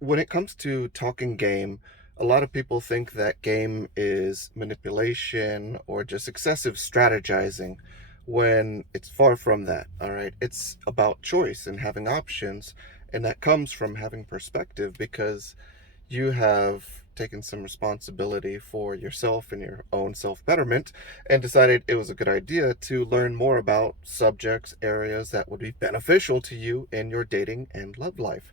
When it comes to talking game, a lot of people think that game is manipulation or just excessive strategizing when it's far from that. All right. It's about choice and having options. And that comes from having perspective because you have taken some responsibility for yourself and your own self betterment and decided it was a good idea to learn more about subjects, areas that would be beneficial to you in your dating and love life.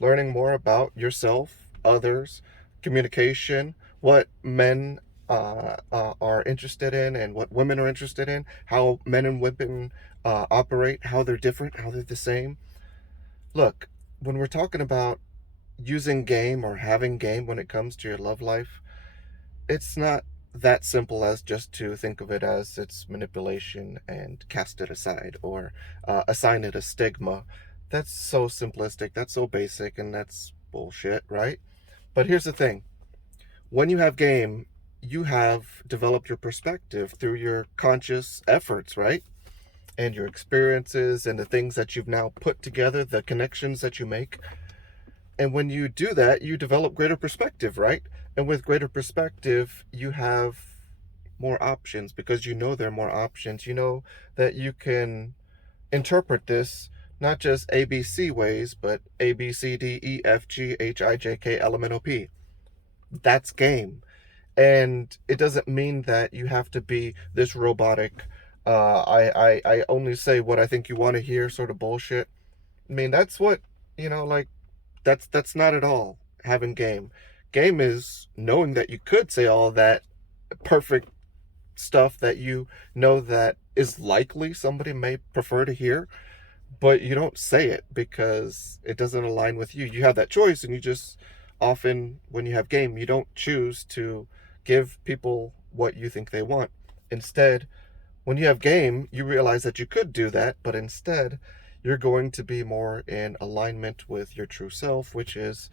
Learning more about yourself, others, communication, what men are interested in and what women are interested in, how men and women operate, how they're different, how they're the same. Look, when we're talking about using game or having game when it comes to your love life, it's not that simple as just to think of it as it's manipulation and cast it aside or assign it a stigma. That's so simplistic, that's so basic, and that's bullshit, right? But here's the thing: when you have game, you have developed your perspective through your conscious efforts, right? And your experiences and the things that you've now put together, the connections that you make. And when you do that, you develop greater perspective, right? And with greater perspective, you have more options because you know there are more options. You know that you can interpret this not just ABC ways, but A, B, C, D, E, F, G, H, I, J, K, L, M, N, O, P. That's game. And it doesn't mean that you have to be this robotic, I only say what I think you want to hear sort of bullshit. I mean, that's what, like, that's not at all having game. Game is knowing that you could say all that perfect stuff that you know that is likely somebody may prefer to hear, but you don't say it because it doesn't align with you. You have that choice, and you just often, when you have game, you don't choose to give people what you think they want. Instead, when you have game, you realize that you could do that, but instead, you're going to be more in alignment with your true self, which is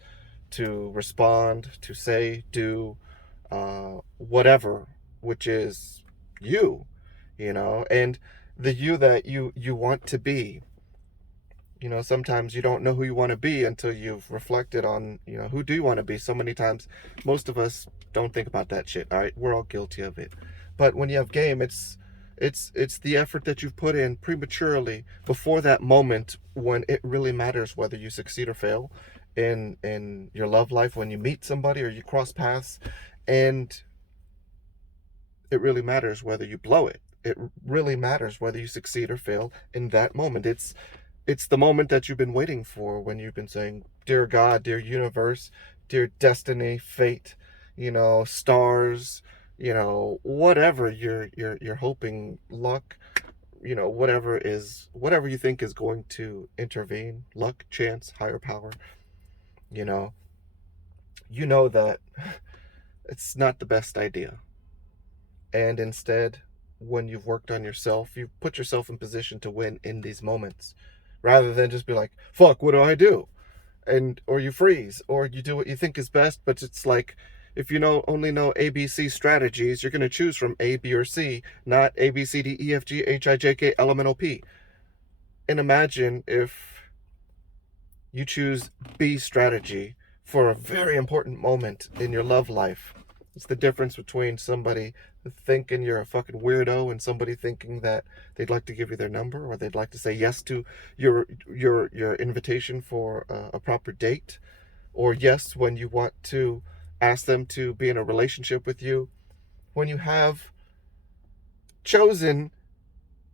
to respond, to say, do, whatever, which is you, and the you that you want to be. Sometimes you don't know who you want to be until you've reflected on, who do you want to be. So many times, most of us don't think about that shit. All right, we're all guilty of it. But when you have game, it's the effort that you've put in prematurely before that moment when it really matters whether you succeed or fail in your love life, when you meet somebody or you cross paths, and it really matters whether you blow it. It really matters whether you succeed or fail in that moment. It's the moment that you've been waiting for, when you've been saying, "Dear God, dear universe, dear destiny, fate, stars, whatever you're hoping, luck, whatever you think is going to intervene, luck, chance, higher power, you know, that it's not the best idea. And instead, when you've worked on yourself, you've put yourself in position to win in these moments, rather than just be like, fuck, what do I do? And or you freeze, or you do what you think is best, but it's like, if you only know ABC strategies, you're going to choose from A, B, or C, not A, B, C, D, E, F, G, H, I, J, K, L, M, N, O, P. And imagine if you choose B strategy for a very important moment in your love life. It's the difference between somebody thinking you're a fucking weirdo and somebody thinking that they'd like to give you their number, or they'd like to say yes to your invitation for a proper date, or yes when you want to ask them to be in a relationship with you. When you have chosen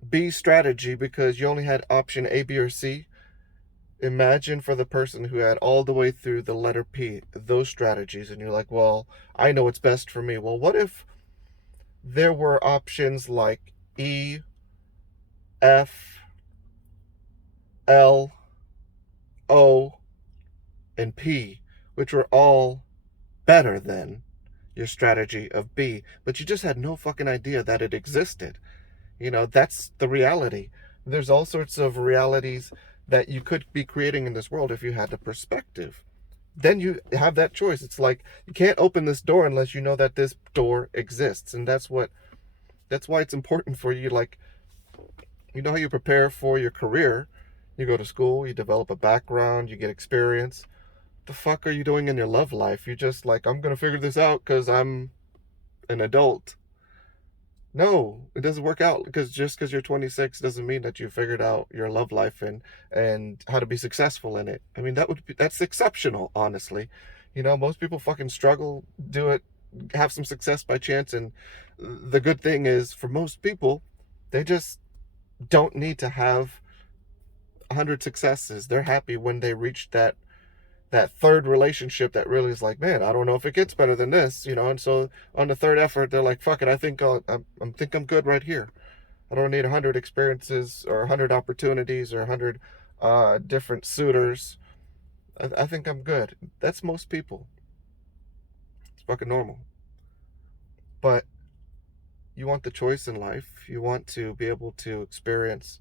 B strategy because you only had option A, B, or C, imagine for the person who had all the way through the letter P, those strategies, and you're like, well, I know what's best for me. Well, what if there were options like E, F, L, O, and P, which were all better than your strategy of B, but you just had no fucking idea that it existed? That's the reality. There's all sorts of realities that you could be creating in this world if you had the perspective. Then you have that choice. It's like, you can't open this door unless you know that this door exists. And that's why it's important for you. Like, how you prepare for your career. You go to school, you develop a background, you get experience. the fuck are you doing in your love life? You just like, I'm gonna figure this out because I'm an adult. No, it doesn't work out, because just because you're 26 doesn't mean that you figured out your love life and how to be successful in it. I mean, that's exceptional, honestly. Most people fucking struggle, do it, have some success by chance, and the good thing is for most people, they just don't need to have 100 successes. They're happy when they reach that third relationship that really is like, man, I don't know if it gets better than this, and so on the third effort, they're like, fuck it, I think I'm good right here. I don't need 100 experiences or 100 opportunities or 100 different suitors. I think I'm good. That's most people. It's fucking normal. But you want the choice in life. You want to be able to experience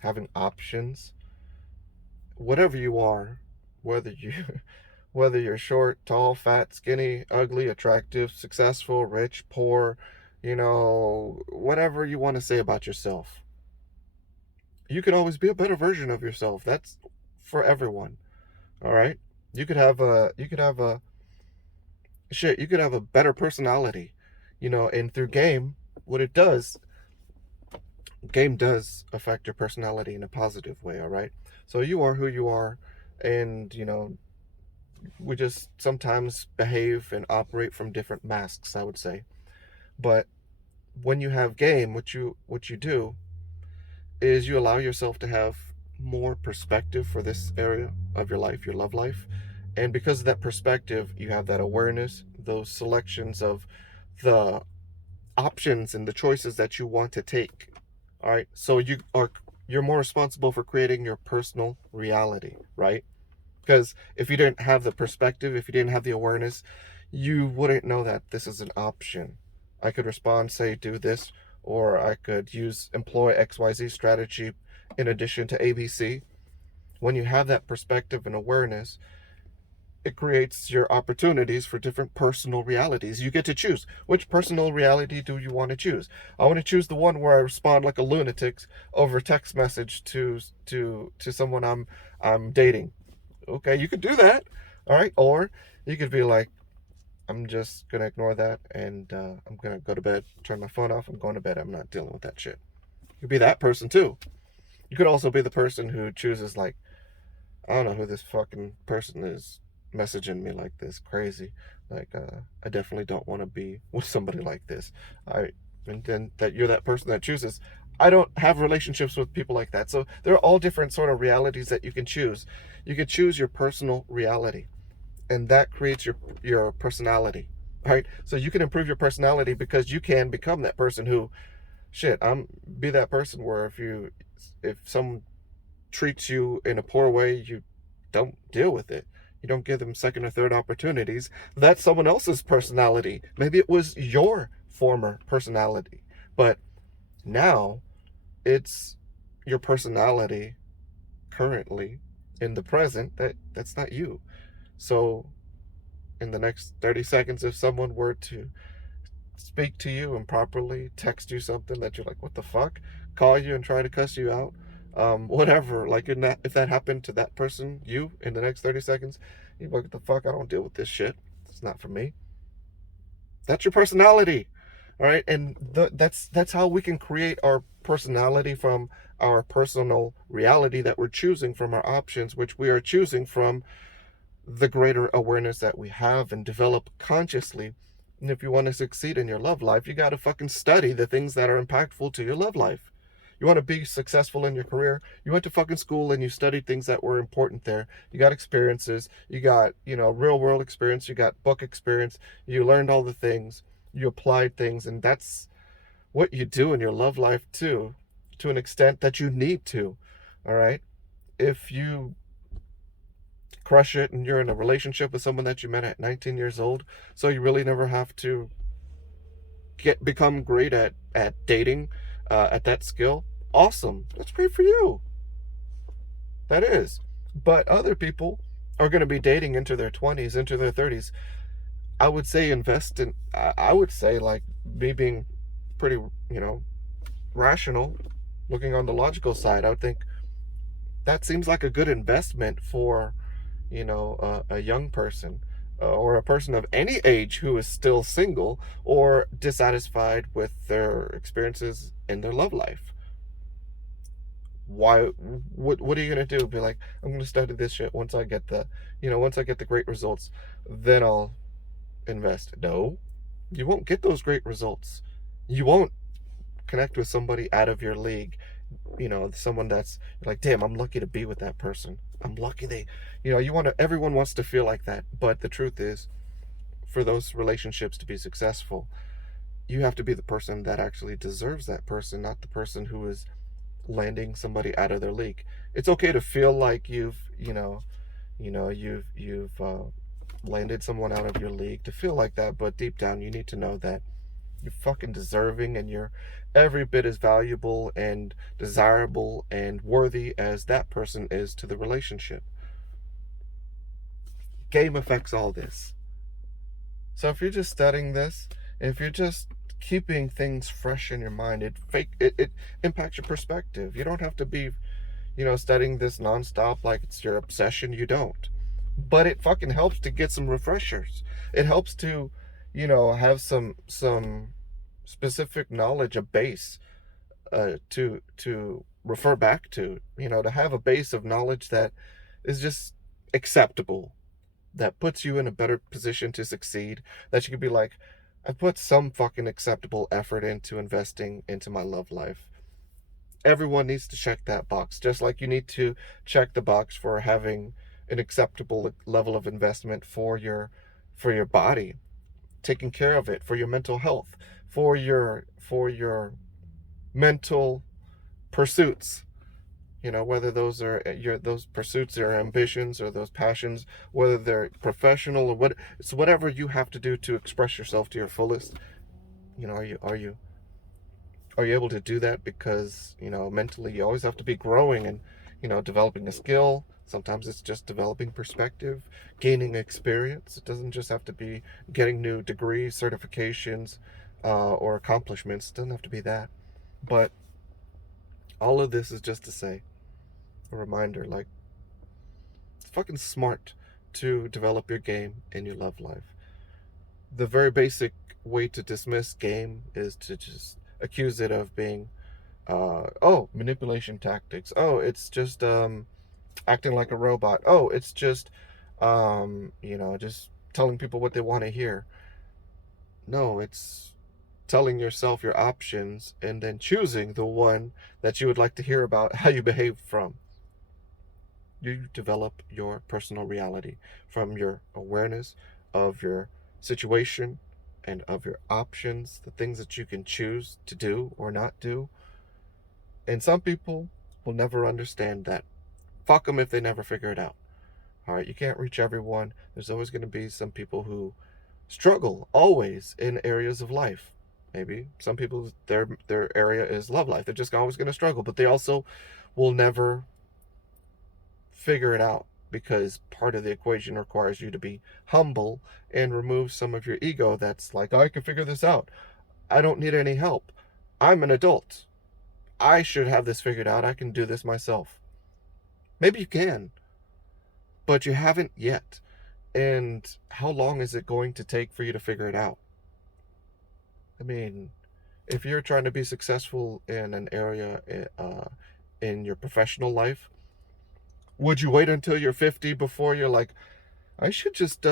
having options. Whatever you are, whether you whether you're short, tall, fat, skinny, ugly, attractive, successful, rich, poor, whatever you want to say about yourself, you can always be a better version of yourself. That's for everyone. All right? You could have a better personality, and through what it does, game does affect your personality in a positive way, all right? So you are who you are, and we just sometimes behave and operate from different masks, I would say. But when you have game, what you do is you allow yourself to have more perspective for this area of your life, your love life. And because of that perspective, you have that awareness, those selections of the options and the choices that you want to take. All right? So you're more responsible for creating your personal reality, right? Because if you didn't have the perspective, if you didn't have the awareness, you wouldn't know that this is an option. I could respond, say, do this, or I could employ XYZ strategy in addition to ABC. When you have that perspective and awareness, it creates your opportunities for different personal realities. You get to choose which personal reality do you want to choose. I want to choose the one where I respond like a lunatic over text message to someone I'm dating. Okay, you could do that. All right, or you could be like, I'm just gonna ignore that, and I'm gonna go to bed, turn my phone off, I'm going to bed, I'm not dealing with that shit. You could be that person too. You could also be the person who chooses, like, I don't know who this fucking person is messaging me like this, crazy. Like, I definitely don't want to be with somebody like this. And then that you're that person that chooses. I don't have relationships with people like that. So there are all different sort of realities that you can choose. You can choose your personal reality, and that creates your personality. All right. So you can improve your personality because you can become that person who, be that person where if someone treats you in a poor way, you don't deal with it. You don't give them second or third opportunities. That's someone else's personality. Maybe it was your former personality, but now it's your personality currently in the present that's not you. So in the next 30 seconds, if someone were to speak to you improperly, text you something that you're like, what the fuck, call you and try to cuss you out, whatever, like if that happened to that person, you, in the next 30 seconds, you're like, what the fuck, I don't deal with this shit, it's not for me. That's your personality. All right, and that's how we can create our personality from our personal reality that we're choosing from our options, which we are choosing from the greater awareness that we have and develop consciously. And if you want to succeed in your love life, you got to fucking study the things that are impactful to your love life. You want to be successful in your career, you went to fucking school and you studied things that were important there. You got experiences, you got, real world experience, you got book experience, you learned all the things, you applied things, and that's what you do in your love life too, to an extent that you need to. All right? If you crush it and you're in a relationship with someone that you met at 19 years old, so you really never have to become great at dating, at that skill, awesome, that's great for you, that is. But other people are going to be dating into their 20s, into their 30s. I would say invest in, I would say, like, me being pretty, rational, looking on the logical side, I would think that seems like a good investment for a young person or a person of any age who is still single or dissatisfied with their experiences in their love life. Why? What are you gonna do? Be like, I'm gonna study this shit once I get the great results, then I'll invest. No, you won't get those great results. You won't connect with somebody out of your league. Someone that's like, damn, I'm lucky to be with that person. I'm lucky everyone wants to feel like that. But the truth is, for those relationships to be successful, you have to be the person that actually deserves that person, not the person who is landing somebody out of their league. It's okay to feel like you've landed someone out of your league, to feel like that, but deep down you need to know that you're fucking deserving and you're every bit as valuable and desirable and worthy as that person is to the relationship. Game affects all this. So if you're just studying this, if you're just keeping things fresh in your mind, it impacts your perspective. You don't have to be, studying this nonstop like it's your obsession. You don't. But it fucking helps to get some refreshers. It helps to, have some specific knowledge, a base to refer back to, to have a base of knowledge that is just acceptable, that puts you in a better position to succeed, that you could be like, I put some fucking acceptable effort into investing into my love life. Everyone needs to check that box, just like you need to check the box for having an acceptable level of investment for your body, taking care of it, for your mental health, for your mental pursuits. Whether those pursuits or ambitions or those passions, whether they're professional or what, it's whatever you have to do to express yourself to your fullest. Are you able to do that? Because mentally you always have to be growing and developing a skill. Sometimes it's just developing perspective, gaining experience. It doesn't just have to be getting new degrees, certifications, or accomplishments. It doesn't have to be that. But all of this is just to say, a reminder, like, it's fucking smart to develop your game in your love life. The very basic way to dismiss game is to just accuse it of being manipulation tactics. Oh, it's just acting like a robot. Oh, it's just just telling people what they want to hear. No, it's telling yourself your options and then choosing the one that you would like to hear about how you behave from. You develop your personal reality from your awareness of your situation and of your options, the things that you can choose to do or not do. And some people will never understand that. Fuck them if they never figure it out. All right, you can't reach everyone. There's always going to be some people who struggle always in areas of life. Maybe some people, their area is love life. They're just always going to struggle, but they also will never figure it out, because part of the equation requires you to be humble and remove some of your ego that's like, I can figure this out. I don't need any help. I'm an adult. I should have this figured out. I can do this myself. Maybe you can, but you haven't yet. And how long is it going to take for you to figure it out? I mean, if you're trying to be successful in an area in your professional life, would you wait until you're 50 before you're like, I should just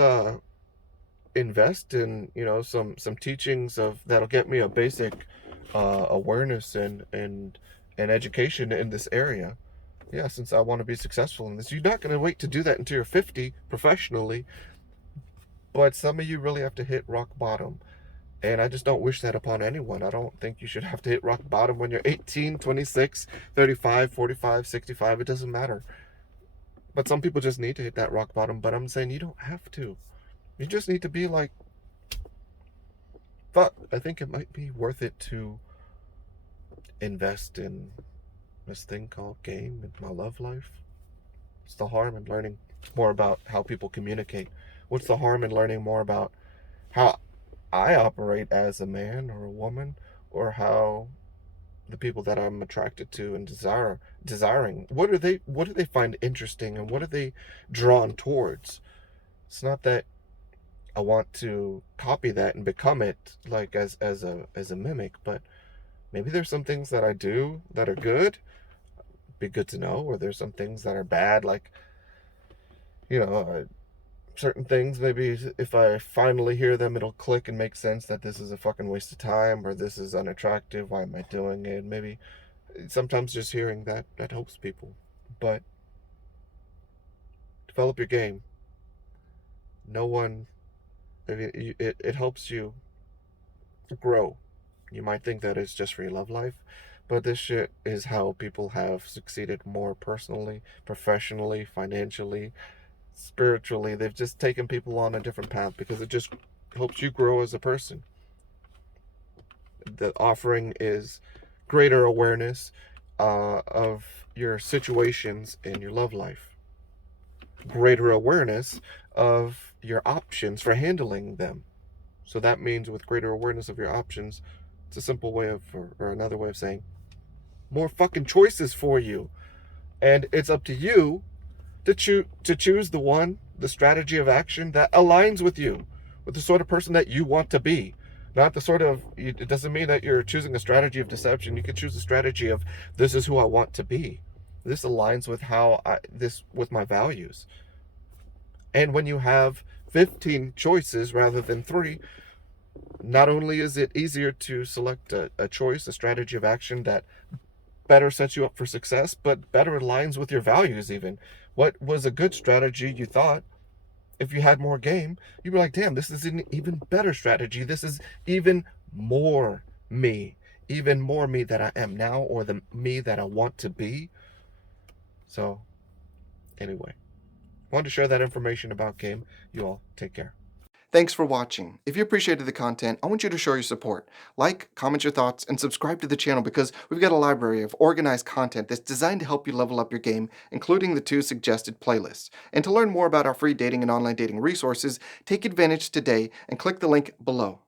invest in some teachings of that'll get me a basic awareness and education in this area? Yeah, since I want to be successful in this. You're not going to wait to do that until you're 50 professionally, but some of you really have to hit rock bottom. And I just don't wish that upon anyone. I don't think you should have to hit rock bottom when you're 18, 26, 35, 45, 65. It doesn't matter. But some people just need to hit that rock bottom. But I'm saying you don't have to. You just need to be like, fuck, I think it might be worth it to invest in this thing called game in my love life. What's the harm in learning more about how people communicate? What's the harm in learning more about how I operate as a man or a woman, or how the people that I'm attracted to and desiring. What do they find interesting, and what are they drawn towards? It's not that I want to copy that and become it, like as a mimic, but maybe there's some things that I do that are good. Be good to know. Or there's some things that are bad, like, you know, certain things, maybe if I finally hear them, it'll click and make sense that this is a fucking waste of time, or this is unattractive, why am I doing it? Maybe sometimes just hearing that helps people. But develop your game. No one, I mean, it helps you grow. You might think that it's just for your love life, but this shit is how people have succeeded more personally, professionally, financially, spiritually. They've just taken people on a different path because it just helps you grow as a person. The offering is greater awareness of your situations in your love life, greater awareness of your options for handling them. So that means with greater awareness of your options, it's a simple way of, or another way of saying, more fucking choices for you. And it's up to you to choose the strategy of action that aligns with you, with the sort of person that you want to be. Not the sort of, it doesn't mean that you're choosing a strategy of deception. You can choose a strategy of, this is who I want to be. This aligns with with my values. And when you have 15 choices rather than 3, not only is it easier to select a choice, a strategy of action that better sets you up for success, but better aligns with your values even. What was a good strategy, you thought, if you had more game, you'd be like, damn, this is an even better strategy. This is even more me. Even more me that I am now, or the me that I want to be. So, anyway, wanted to share that information about game. You all take care. Thanks for watching. If you appreciated the content, I want you to show your support. Like, comment your thoughts, and subscribe to the channel because we've got a library of organized content that's designed to help you level up your game, including the 2 suggested playlists. And to learn more about our free dating and online dating resources, take advantage today and click the link below.